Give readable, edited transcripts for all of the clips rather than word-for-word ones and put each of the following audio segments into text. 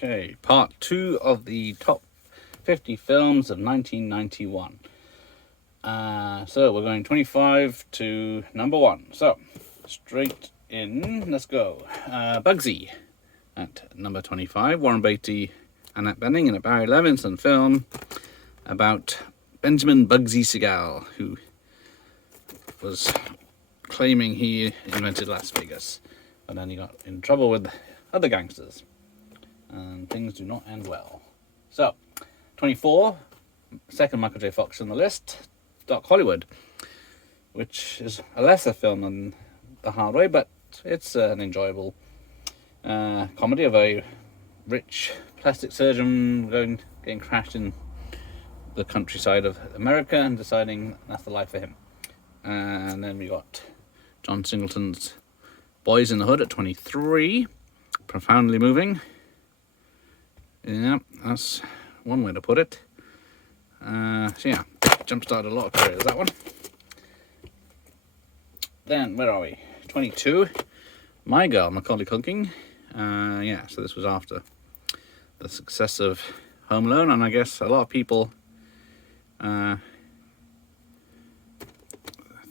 Okay, part 2 of the top 50 films of 1991. So we're going 25 to number 1. So, straight in, let's go. Bugsy at number 25. Warren Beatty, Annette Bening, and a Barry Levinson film about Benjamin Bugsy Siegel, who was claiming he invented Las Vegas. But then he got in trouble with other gangsters. And things do not end well. So, 24, second Michael J. Fox on the list, Doc Hollywood, which is a lesser film than The Hard Way, but it's an enjoyable comedy of a rich plastic surgeon getting crashed in the countryside of America and deciding that's the life for him. And then we got John Singleton's Boys in the Hood at 23, profoundly moving. Yeah, that's one way to put it. So yeah, jump-started a lot of careers, that one. Then, where are we? 22, My Girl, Macaulay Culkin. Yeah, so this was after the success of Home Alone, and I guess a lot of people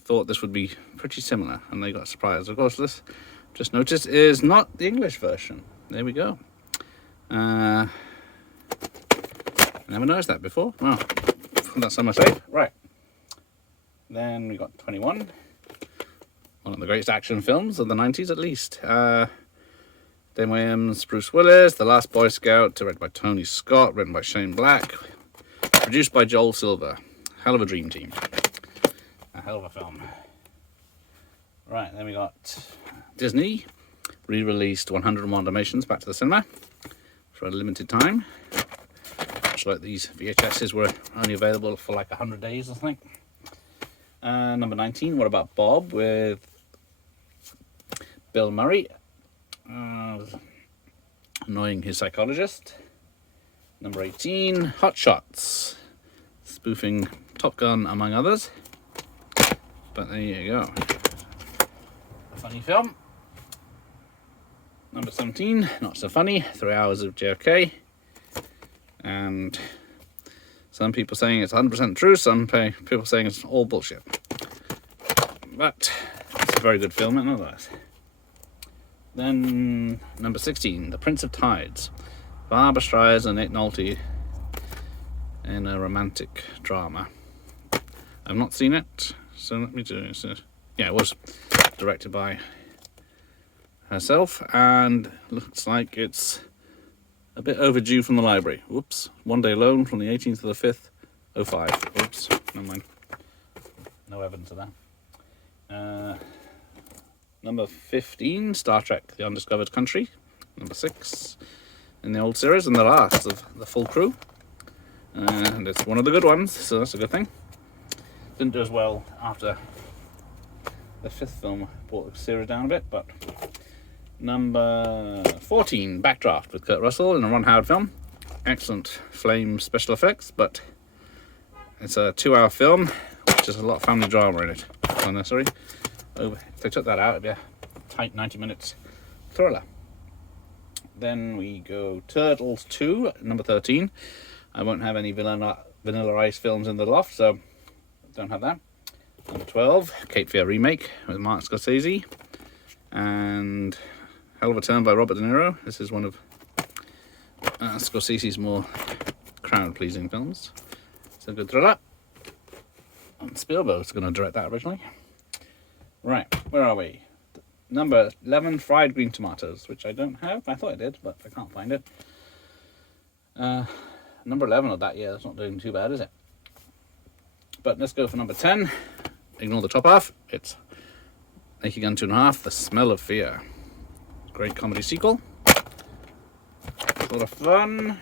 thought this would be pretty similar, and they got surprised. Of course, this, just noticed, is not the English version. There we go. I never noticed that before. Well, that's on my save. Right. Then we got 21. One of the greatest action films of the 90s, at least. Dame Williams, Bruce Willis, The Last Boy Scout, directed by Tony Scott, written by Shane Black, produced by Joel Silver. Hell of a dream team. A hell of a film. Right, then we got Disney re-released 101 Dalmatians back to the cinema for a limited time. Much like these VHSs were only available for like 100 days or something. Number 19, What About Bob, with Bill Murray, annoying his psychologist. Number 18, Hot Shots, spoofing Top Gun among others. But there you go. A funny film. Number 17, not so funny, 3 Hours of JFK. And some people saying it's 100% true, some people saying it's all bullshit. But it's a very good film nonetheless. Then number 16, The Prince of Tides. Barbra Streisand and Nate Nolte in a romantic drama. I've not seen it, so let me do it. Yeah, it was directed by herself, and looks like it's a bit overdue from the library. Whoops. 1 day loan from the 18th to the 5th, 05. Whoops. Never mind. No evidence of that. Number 15, Star Trek, The Undiscovered Country. Number 6 in the old series, and the last of the full crew. And it's one of the good ones, so that's a good thing. Didn't do as well after the 5th film brought the series down a bit, but... Number 14, Backdraft, with Kurt Russell in a Ron Howard film. Excellent flame special effects, but it's a 2-hour film, which has a lot of family drama in it. It's unnecessary. If they took that out, it'd be a tight 90 minutes thriller. Then we go Turtles 2, number 13. I won't have any Vanilla Ice films in the loft, so don't have that. Number 12, Cape Fear remake with Mark Scorsese. And Hell of a Turn by Robert De Niro. This is one of Scorsese's more crowd-pleasing films. It's a good thriller. And Spielberg's going to direct that originally. Right, where are we? Number 11, Fried Green Tomatoes, which I don't have. I thought I did, but I can't find it. Number 11 of that year. That's not doing too bad, is it? But let's go for number 10. Ignore the top half. It's Naked Gun 2.5, The Smell of Fear. Great comedy sequel. A lot of fun.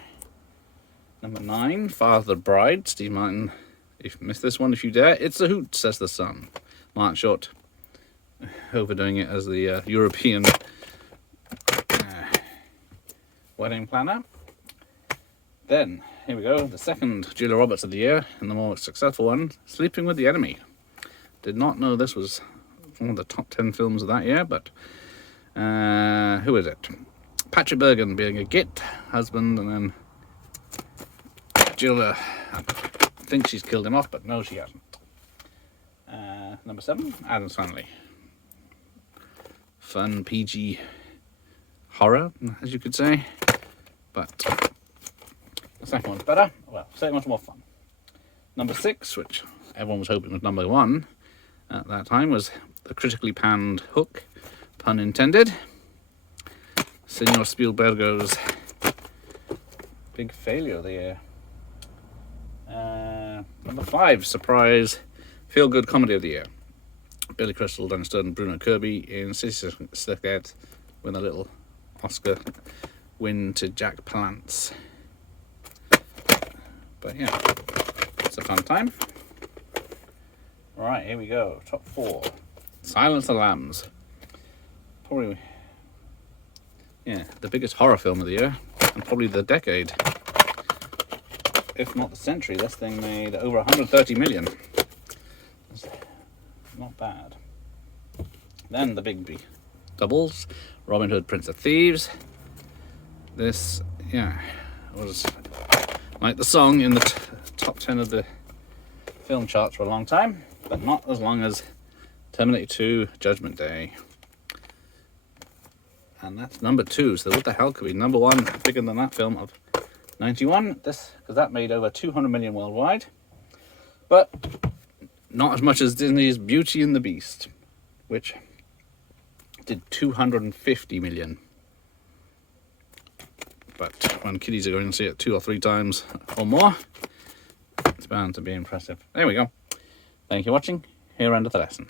Number 9, Father the Bride, Steve Martin. If you missed this one, if you dare, it's a hoot, says the sun. Martin Short overdoing it as the European wedding planner. Then, here we go, the second Julia Roberts of the year, and the more successful one, Sleeping with the Enemy. Did not know this was one of the top 10 films of that year, but who is it? Patrick Bergen being a git husband, and then Julia thinks she's killed him off, but no, she hasn't. Number 7, Addams Family. Fun PG horror, as you could say, but the second one's better. Well, the second one's more fun. Number 6, which everyone was hoping was number 1 at that time, was the critically panned Hook, pun intended. Senor Spielbergo's big failure of the year. Number 5, surprise feel-good comedy of the year. Billy Crystal, Dennis Dutton, Bruno Kirby in City Slickhead, with a little Oscar win to Jack Palance. But yeah, it's a fun time. Alright, here we go. Top 4. Silence of the Lambs. Probably, yeah, the biggest horror film of the year, and probably the decade. If not the century. This thing made over 130 million. That's not bad. Then the big doubles. Robin Hood, Prince of Thieves. This, yeah, was like the song in the top 10 of the film charts for a long time, but not as long as Terminator 2, Judgment Day. And that's number 2, so what the hell could be number 1 bigger than that film of 91? This, because that made over 200 million worldwide, but not as much as Disney's Beauty and the Beast, which did 250 million. But when kiddies are going to see it 2 or 3 times or more, it's bound to be impressive. There we go. Thank you for watching. Here endeth the lesson.